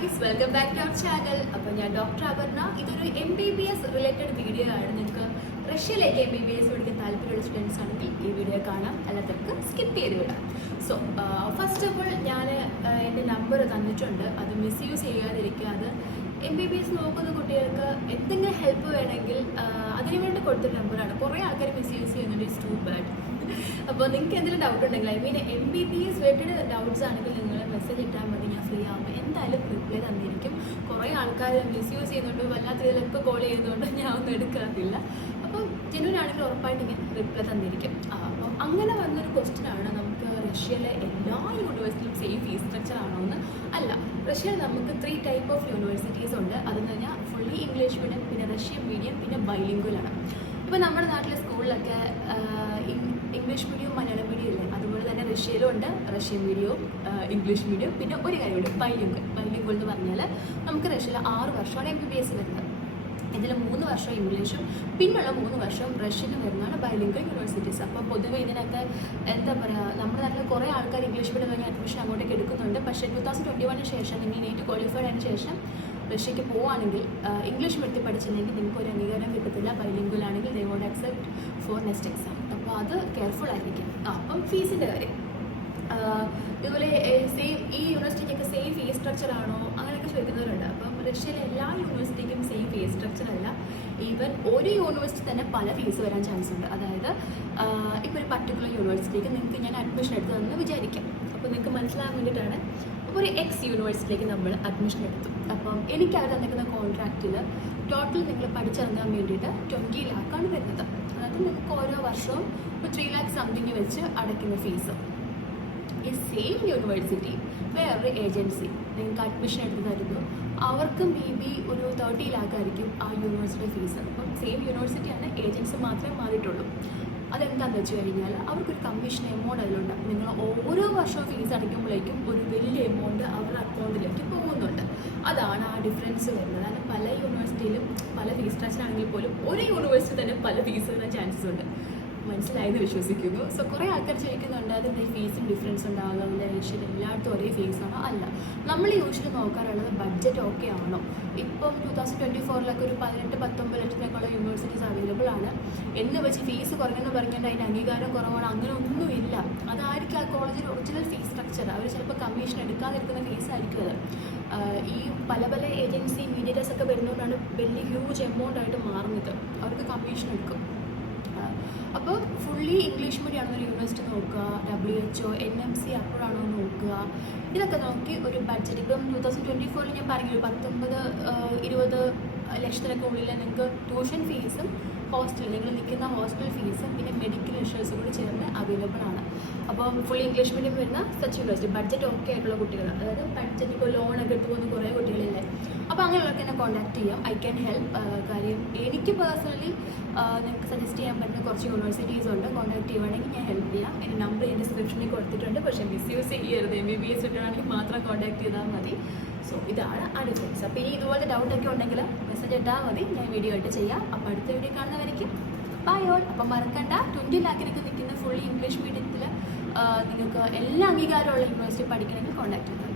Guys, welcome back to our channel. അപ്പോൾ ഞാൻ doctor Aparna. ഇതൊരു MBBS റിലേറ്റഡ് വീഡിയോ ആണ്. നിങ്ങൾക്ക് റഷ്യയിലേക്ക് MBBS പഠിക്കാൻ താല്പര്യമുള്ള സ്റ്റുഡൻസ് ആണെങ്കിൽ ഈ വീഡിയോ കാണാം, അല്ലാത്തവർക്ക് സ്കിപ്പ് ചെയ്ത് വിടാം. സോ ഫസ്റ്റ് ഓഫ് ഓൾ ഞാൻ എൻ്റെ നമ്പർ തന്നിട്ടുണ്ട്, അത് മിസ്യൂസ് ചെയ്യാതിരിക്കുക. അത് MBBS നോക്കുന്ന കുട്ടികൾക്ക് എന്തെങ്കിലും ഹെൽപ്പ് വേണമെങ്കിൽ അതിനുവേണ്ടി കൊടുത്തൊരു നമ്പറാണ്. കുറേ ആൾക്കാർ മിസ്യൂസ് ചെയ്യുന്നുണ്ട്. It's too bad. അപ്പോൾ നിങ്ങൾക്ക് എന്തെങ്കിലും ഡൗട്ട് ഉണ്ടെങ്കിൽ MBBS റിലേറ്റഡ് ഡൗട്ട്സ് ആണെങ്കിൽ നിങ്ങൾ മെസ്സേജ് ഇട്ടാൽ മതി. ഞാൻ ഫ്രീ ആകുമ്പോൾ എന്തായാലും റിപ്ലൈ തന്നിരിക്കും. കുറേ ആൾക്കാർ മിസ്യൂസ് ചെയ്യുന്നുണ്ട്, വല്ലാത്ത ഇതിലൊക്കെ കോൾ ചെയ്യുന്നതുകൊണ്ട് ഞാൻ ഒന്നും എടുക്കാറില്ല. അപ്പം ജെന്യൂൻ ആണെങ്കിൽ ഉറപ്പായിട്ട് ഞാൻ റിപ്ലൈ തന്നിരിക്കും. അപ്പം അങ്ങനെ വന്നൊരു ക്വസ്റ്റ്യനാണ്, നമുക്ക് റഷ്യയിലെ എല്ലാ യൂണിവേഴ്സിറ്റിയും സെയിം ഫീസ് സ്ട്രക്ചർ ആണോ എന്ന്. അല്ല, റഷ്യയിൽ നമുക്ക് 3 ടൈപ്പ് ഓഫ് യൂണിവേഴ്സിറ്റീസ് ഉണ്ട്. അതെന്ന് പറഞ്ഞാൽ ഫുള്ളി ഇംഗ്ലീഷ് മീഡിയം, പിന്നെ റഷ്യൻ മീഡിയം, പിന്നെ ബൈലിംഗ്വലാണ്. ഇപ്പോൾ നമ്മുടെ നാട്ടിലെ സ്കൂളിലൊക്കെ ഇംഗ്ലീഷ് മീഡിയം മലയാളം മീഡിയം ഇല്ലേ, അതുപോലെ തന്നെ റഷ്യയിലും ഉണ്ട് റഷ്യൻ മീഡിയവും ഇംഗ്ലീഷ് മീഡിയം. പിന്നെ ഒരു കാര്യമുണ്ട്, ബൈലിംഗ്വൽ എന്ന് പറഞ്ഞാൽ നമുക്ക് റഷ്യയിൽ 6 വർഷമാണ് MBBS വരുന്നത്. ഇതിൽ 3 വർഷം ഇംഗ്ലീഷും പിന്നുള്ള 3 വർഷം റഷ്യനും വരുന്നതാണ് ബൈലിംഗ്വൽ യൂണിവേഴ്സിറ്റീസ്. അപ്പോൾ പൊതുവെ ഇതിനൊക്കെ എന്താ പറയുക, നമ്മുടെ നാട്ടിൽ കുറേ ആൾക്കാർ ഇംഗ്ലീഷ് മീഡിയം കഴിഞ്ഞ് അഡ്മിഷൻ അങ്ങോട്ടേക്ക് എടുക്കുന്നുണ്ട്. പക്ഷേ 2021 ശേഷം നിങ്ങൾ നീറ്റ് ക്വാളിഫൈഡ് ആയതിനു ശേഷം റഷ്യക്ക് പോവുകയാണെങ്കിൽ ഇംഗ്ലീഷ് മീഡിയത്തിൽ പഠിച്ചില്ലെങ്കിൽ നിങ്ങൾക്ക് ഒരു അംഗീകാരം കിട്ടത്തില്ല. ബൈലിംഗ്വൽ ആണെങ്കിൽ they won't accept for next exam. അപ്പോൾ അത് കെയർഫുൾ ആയിരിക്കും. അപ്പം ഫീസിൻ്റെ കാര്യം ഇതുപോലെ സെയിം ഈ യൂണിവേഴ്സിറ്റിക്കൊക്കെ സെയിം ഫീസ് സ്ട്രക്ചർ ആണോ അങ്ങനെയൊക്കെ ചോദിക്കുന്നവരുണ്ട്. അപ്പം റഷ്യയിലെ എല്ലാ യൂണിവേഴ്സിറ്റിക്കും സെയിം ഫീസ് സ്ട്രക്ചർ അല്ല. ഈവൻ ഒരു യൂണിവേഴ്സിറ്റി തന്നെ പല ഫീസ് വരാൻ ചാൻസ് ഉണ്ട്. അതായത് ഇപ്പോൾ ഒരു പർട്ടിക്കുലർ യൂണിവേഴ്സിറ്റിക്ക് നിങ്ങൾക്ക് ഞാൻ അഡ്മിഷൻ എടുത്തതെന്ന് വിചാരിക്കാം. അപ്പോൾ നിങ്ങൾക്ക് മനസ്സിലാകാൻ വേണ്ടിയിട്ടാണ്. അപ്പോൾ ഒരു യൂണിവേഴ്സിറ്റിയിലേക്ക് നമ്മൾ അഡ്മിഷൻ എടുത്തു. അപ്പം എനിക്ക് അവർ തന്നിരിക്കുന്ന കോൺട്രാക്റ്റിൽ ടോട്ടൽ നിങ്ങൾ പഠിച്ചിറങ്ങാൻ വേണ്ടിയിട്ട് 20 ലാഖാണ് വരുന്നത്. അതായത് നിങ്ങൾക്ക് ഓരോ വർഷവും ഇപ്പോൾ 3 ലാഖ് സംതിങ് വെച്ച് അടയ്ക്കുന്ന ഫീസ്. ഈ സെയിം യൂണിവേഴ്സിറ്റി വേറൊരു ഏജൻസി നിങ്ങൾക്ക് അഡ്മിഷൻ എടുത്ത് തരുന്നു, അവർക്ക് മേ ബി ഒരു 30 ലാഖായിരിക്കും ആ യൂണിവേഴ്സിറ്റി ഫീസ്. അപ്പം സെയിം യൂണിവേഴ്സിറ്റിയാണ്, ഏജൻസി മാത്രമേ മാറിയിട്ടുള്ളൂ. അതെന്താണെന്ന് വെച്ച് കഴിഞ്ഞാൽ അവർക്കൊരു കമ്മീഷൻ എമൗണ്ട് അതിലുണ്ട്. നിങ്ങൾ ഓരോ വർഷവും ഫീസ് അടയ്ക്കുമ്പോഴേക്കും ഒരു വലിയ എമൗണ്ട് അവരുടെ അക്കൗണ്ടിലേക്ക് പോകുന്നുണ്ട്. അതാണ് ആ ഡിഫറൻസ് വരുന്നത്. കാരണം പല യൂണിവേഴ്സിറ്റിയിലും പല ഫീസ് സ്ട്രക്ചർ ആണെങ്കിൽ പോലും ഒരു യൂണിവേഴ്സിറ്റി തന്നെ പല ഫീസ് വരുന്ന ചാൻസസ് ഉണ്ട്. മനസ്സിലായെന്ന് വിശ്വസിക്കുന്നു. സോ കുറേ ആൾക്കാർ ചോദിക്കുന്നുണ്ട്, അതിൻ്റെ ഫീസും ഡിഫറൻസ് ഉണ്ടാകാവില്ല, റഷ്യയിൽ എല്ലായിടത്തും ഒരേ ഫീസാണോ? അല്ല, നമ്മൾ യൂഷ്വലി നോക്കാറുള്ളത് ബഡ്ജറ്റ് ഓക്കെ ആണോ. ഇപ്പം 2024 ഒരു 18-19 ലക്ഷത്തിനേക്കുള്ള യൂണിവേഴ്സിറ്റീസ് അവൈലബിൾ ആണ് എന്ന് വെച്ച് ഫീസ് കുറഞ്ഞെന്ന് പറഞ്ഞുകൊണ്ട് അതിൻ്റെ അംഗീകാരം കുറവാണ് അങ്ങനെ ഒന്നുമില്ല. അതായിരിക്കും ആ കോളേജിൽ ഒറിജിനൽ ഫീസ് സ്ട്രക്ചർ. അവർ ചിലപ്പോൾ കമ്മീഷൻ എടുക്കാതിരിക്കുന്ന ഫീസായിരിക്കും അത്. ഈ പല പല ഏജൻസി മീഡിയേറ്റേഴ്സ് ഒക്കെ വരുന്നതുകൊണ്ടാണ് വലിയ ഹ്യൂജ് എമൗണ്ട് ആയിട്ട് മാറുന്നത്. അവർക്ക് കമ്മീഷൻ എടുക്കും. അപ്പോൾ ഫുള്ളി ഇംഗ്ലീഷ് മീഡിയം ആണോ ഒരു യൂണിവേഴ്സിറ്റി നോക്കുക, WHO NMC അപ്പോഴാണോ നോക്കുക. ഇതൊക്കെ നോക്കി ഒരു ബഡ്ജറ്റ് ഇപ്പം 2024 ഞാൻ പറഞ്ഞു 19-20 ലക്ഷത്തിനൊക്കെ ഉള്ളിൽ നിങ്ങൾക്ക് ട്യൂഷൻ ഫീസും ഹോസ്റ്റൽ നിങ്ങൾ നിൽക്കുന്ന ഹോസ്റ്റൽ ഫീസും പിന്നെ മെഡിക്കൽ ഇൻഷുറൻസും കൂടി ചേർന്ന് അവൈലബിൾ ആണ്. അപ്പോൾ ഫുൾ ഇംഗ്ലീഷ് മീഡിയം വരുന്ന സച്ച് യൂണിവേഴ്സിറ്റി ബഡ്ജറ്റ് ഓക്കെ ആയിട്ടുള്ള കുട്ടികൾ, അതായത് ബഡ്ജറ്റ് ഇപ്പോൾ ലോണൊക്കെ എടുത്ത് പോകുന്ന കുറേ കുട്ടികളില്ലേ, അപ്പോൾ അങ്ങനെയുള്ളവർക്ക് എന്നെ കോൺടാക്ട് ചെയ്യാം. I can help. കാര്യം എനിക്ക് പേഴ്സണലി നിങ്ങൾക്ക് സജസ്റ്റ് ചെയ്യാൻ പറ്റുന്ന കുറച്ച് യൂണിവേഴ്സിറ്റീസ് ഉണ്ട്. കോൺടാക്ട് ചെയ്യുവാണെങ്കിൽ ഞാൻ ഹെൽപ്പ് ചെയ്യാം. എൻ്റെ നമ്പർ എൻ്റെ ഡിസ്ക്രിപ്ഷനിൽ കൊടുത്തിട്ടുണ്ട്. പക്ഷേ മിസ്യൂസ് ചെയ്യരുത്. MBBS ഇട്ടാണെങ്കിൽ മാത്രം കോൺടാക്ട് ചെയ്താൽ മതി. സോ ഇതാണ് ആ ഡിഫറൻസ്. അപ്പോൾ ഇനി ഇതുപോലെ ഡൗട്ടൊക്കെ ഉണ്ടെങ്കിൽ മെസ്സേജ് ഇട്ടാൽ മതി, ഞാൻ വീഡിയോ ആയിട്ട് ചെയ്യാം. അപ്പോൾ അടുത്ത വീഡിയോ കാണുന്നവരേക്കും ബൈ ഓൾ. അപ്പം മറക്കണ്ട, 20 ലാഖിനൊക്കെ നിൽക്കുന്ന ഫുള്ളി ഇംഗ്ലീഷ് മീഡിയത്തിൽ നിങ്ങൾക്ക് എല്ലാ അംഗീകാരമുള്ള യൂണിവേഴ്സിറ്റി പഠിക്കണമെങ്കിൽ കോൺടാക്ട് ചെയ്താൽ